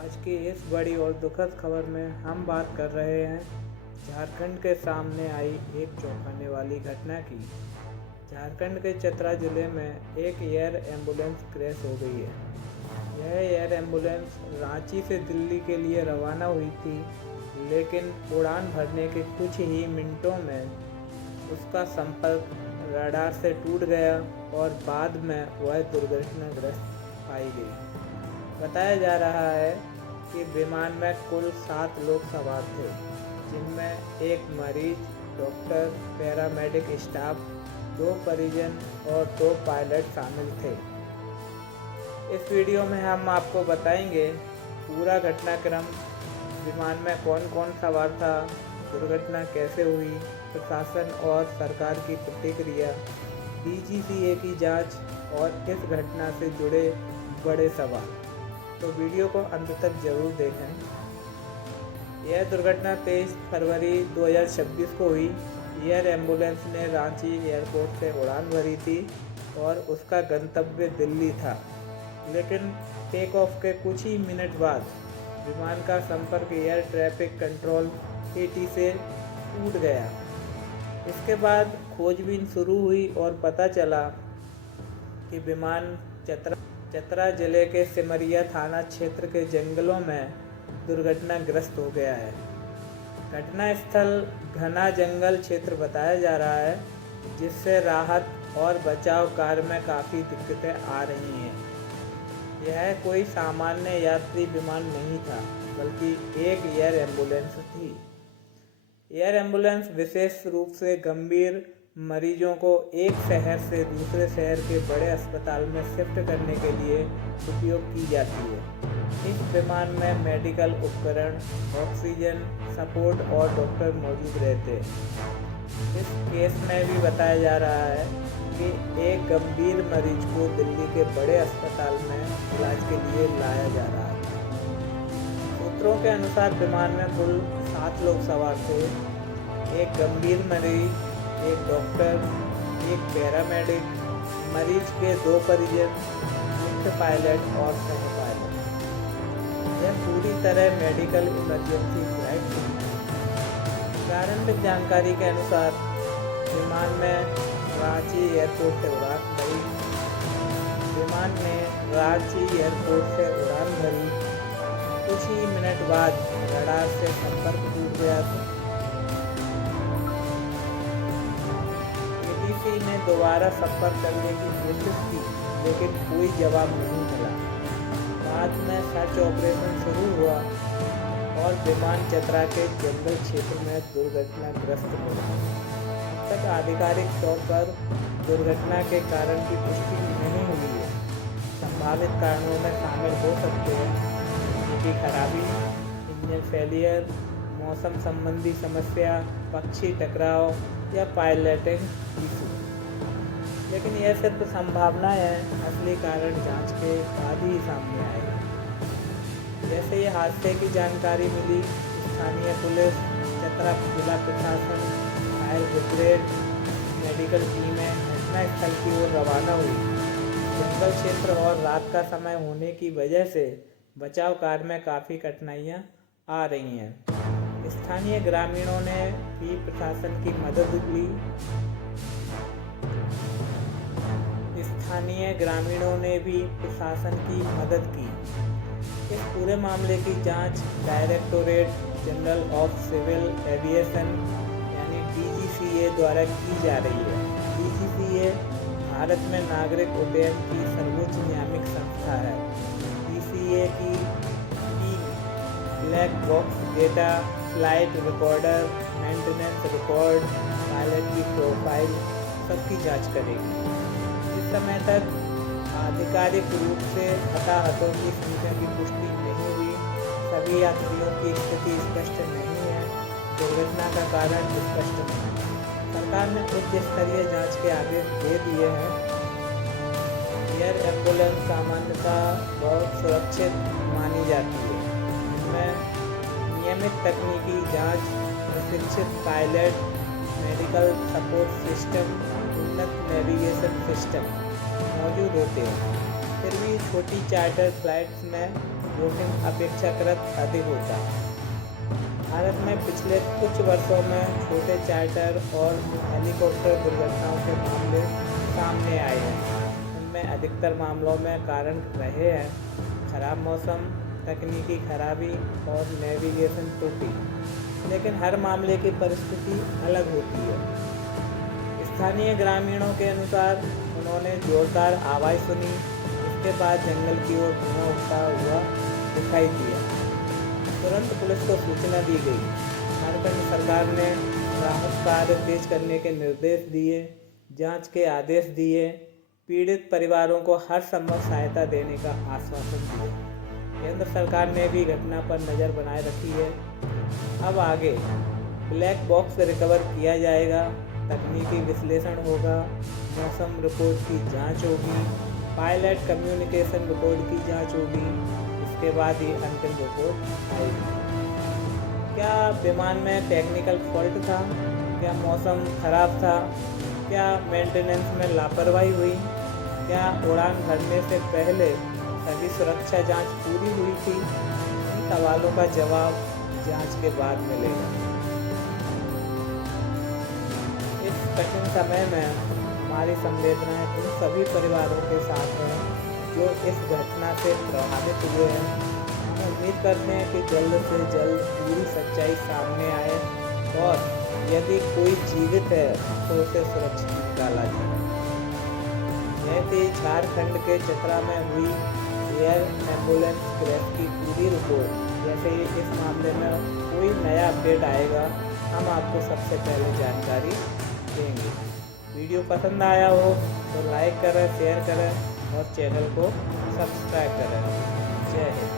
आज की इस बड़ी और दुखद खबर में हम बात कर रहे हैं झारखंड के सामने आई एक चौंकाने वाली घटना की। झारखंड के चतरा जिले में एक एयर एम्बुलेंस क्रैश हो गई है। यह एयर एम्बुलेंस रांची से दिल्ली के लिए रवाना हुई थी, लेकिन उड़ान भरने के कुछ ही मिनटों में उसका संपर्क रडार से टूट गया और बाद में वह दुर्घटनाग्रस्त पाई गई। बताया जा रहा है कि विमान में कुल 7 लोग सवार थे, जिनमें एक मरीज, डॉक्टर, पैरामेडिक स्टाफ, 2 परिजन और 2 पायलट शामिल थे। इस वीडियो में हम आपको बताएंगे पूरा घटनाक्रम, विमान में कौन कौन सवार था, दुर्घटना कैसे हुई, प्रशासन और सरकार की प्रतिक्रिया, DGCA की जांच और इस घटना से जुड़े बड़े सवाल। तो वीडियो को अंत तक जरूर देखें। यह दुर्घटना 23 फरवरी 2026 को हुई। एयर एम्बुलेंस ने रांची एयरपोर्ट से उड़ान भरी थी और उसका गंतव्य दिल्ली था, लेकिन टेक ऑफ के कुछ ही मिनट बाद विमान का संपर्क एयर ट्रैफिक कंट्रोल AT से टूट गया। इसके बाद खोजबीन शुरू हुई और पता चला कि विमान चतरा जिले के सिमरिया थाना क्षेत्र के जंगलों में दुर्घटनाग्रस्त हो गया है। घटना स्थल घना जंगल क्षेत्र बताया जा रहा है, जिससे राहत और बचाव कार्य में काफ़ी दिक्कतें आ रही हैं। यह कोई सामान्य यात्री विमान नहीं था, बल्कि एक एयर एम्बुलेंस थी। एयर एम्बुलेंस विशेष रूप से गंभीर मरीजों को एक शहर से दूसरे शहर के बड़े अस्पताल में शिफ्ट करने के लिए उपयोग की जाती है। इस विमान में मेडिकल उपकरण, ऑक्सीजन सपोर्ट और डॉक्टर मौजूद रहते हैं। इस केस में भी बताया जा रहा है कि एक गंभीर मरीज को दिल्ली के बड़े अस्पताल में इलाज के लिए लाया जा रहा है। सूत्रों के अनुसार विमान में कुल 7 लोग सवार थे, एक गंभीर मरीज, एक डॉक्टर, एक पैरामेडिक, मरीज के 2 परिजन, मुख्य पायलट और सह पायलट। यह पूरी तरह मेडिकल इमरजेंसी फ्लाइट थी। प्रारंभिक जानकारी के अनुसार विमान में रांची एयरपोर्ट से उड़ान भरी। कुछ ही मिनट बाद रडार से संपर्क टूट गया था। ATC ने दोबारा संपर्क करने की कोशिश की, लेकिन कोई जवाब नहीं मिला। बाद में सर्च ऑपरेशन शुरू हुआ और विमान चतरा के जंगल क्षेत्र में दुर्घटनाग्रस्त हो गया। अब तक आधिकारिक तौर पर दुर्घटना के कारण की पुष्टि नहीं हुई है। संभावित कारणों में शामिल हो सकते हैं इंजन की खराबी, इंजन फेलियर, मौसम संबंधी समस्या, पक्षी टकराव या पायलटिंग इशू। लेकिन यह सिर्फ संभावना है, असली कारण जांच के बाद ही सामने आएगा। जैसे ही हादसे की जानकारी मिली, स्थानीय पुलिस, चतरा जिला प्रशासन, फायर ब्रिगेड, मेडिकल टीमें घटनास्थल की ओर रवाना हुई। जंगल क्षेत्र और रात का समय होने की वजह से बचाव कार्य में काफ़ी कठिनाइयाँ आ रही हैं। स्थानीय ग्रामीणों ने भी प्रशासन की मदद ली। इस पूरे मामले की जांच directorate general of civil aviation यानी DGCA द्वारा की जा रही है। DGCA भारत में नागरिक उड्डयन की सर्वोच्च नियामक संस्था है। DGCA की team black box data, flight recorder, maintenance record, pilot की प्रोफाइल सबकी जांच करेगी। इस समय तक आधिकारिक रूप से हताहतों की संख्या की पुष्टि नहीं हुई। सभी यात्रियों की स्थिति स्पष्ट नहीं है। दुर्घटना का कारण स्पष्ट नहीं है। सरकार ने उच्च स्तरीय जांच के आदेश दे दिए हैं। एयर एम्बुलेंस सामान्यतः बहुत सुरक्षित मानी जाती है। इनमें नियमित तकनीकी जांच, प्रशिक्षित पायलट, मेडिकल सपोर्ट सिस्टम, उन्नत नेविगेशन सिस्टम मौजूद होते हैं। फिर भी छोटी चार्टर फ्लाइट्स में जोखिम अपेक्षाकृत अधिक होता है। भारत में पिछले कुछ वर्षों में छोटे चार्टर और हेलीकॉप्टर दुर्घटनाओं के मामले सामने आए हैं। इनमें अधिकतर मामलों में कारण रहे हैं खराब मौसम, तकनीकी खराबी और नेविगेशन त्रुटि, लेकिन हर मामले की परिस्थिति अलग होती है। स्थानीय ग्रामीणों के अनुसार उन्होंने जोरदार आवाज़ सुनी, उसके बाद जंगल की ओर धुआं उठता हुआ दिखाई दिया। तुरंत पुलिस को सूचना दी गई। झारखंड सरकार ने राहत कार्य तेज करने के निर्देश दिए, जांच के आदेश दिए, पीड़ित परिवारों को हर संभव सहायता देने का आश्वासन दिया। केंद्र सरकार ने भी घटना पर नज़र बनाए रखी है। अब आगे ब्लैक बॉक्स रिकवर किया जाएगा, तकनीकी विश्लेषण होगा, मौसम रिपोर्ट की जांच होगी, पायलट कम्युनिकेशन रिपोर्ट की जांच होगी, इसके बाद ही अंतिम रिपोर्ट आएगी। क्या विमान में टेक्निकल फॉल्ट था? क्या मौसम खराब था? क्या मेंटेनेंस में लापरवाही हुई? क्या उड़ान भरने से पहले सभी सुरक्षा जांच पूरी हुई थी? इन सवालों का जवाब जांच के बाद मिलेगा। इस कठिन समय में हमारी संवेदनाएं उन सभी परिवारों के साथ हैं जो इस घटना से प्रभावित हुए हैं। हम उम्मीद करते हैं कि जल्द से जल्द पूरी सच्चाई सामने आए और यदि कोई जीवित है तो उसे सुरक्षित निकाला जाए। यह थी झारखंड के चतरा में हुई एयर एम्बुलेंस क्रैश की पूरी रिपोर्ट। जैसे ही इस मामले में कोई नया अपडेट आएगा, हम आपको सबसे पहले जानकारी देंगे। वीडियो पसंद आया हो तो लाइक करें, शेयर करें और चैनल को सब्सक्राइब करें। जय हिंद।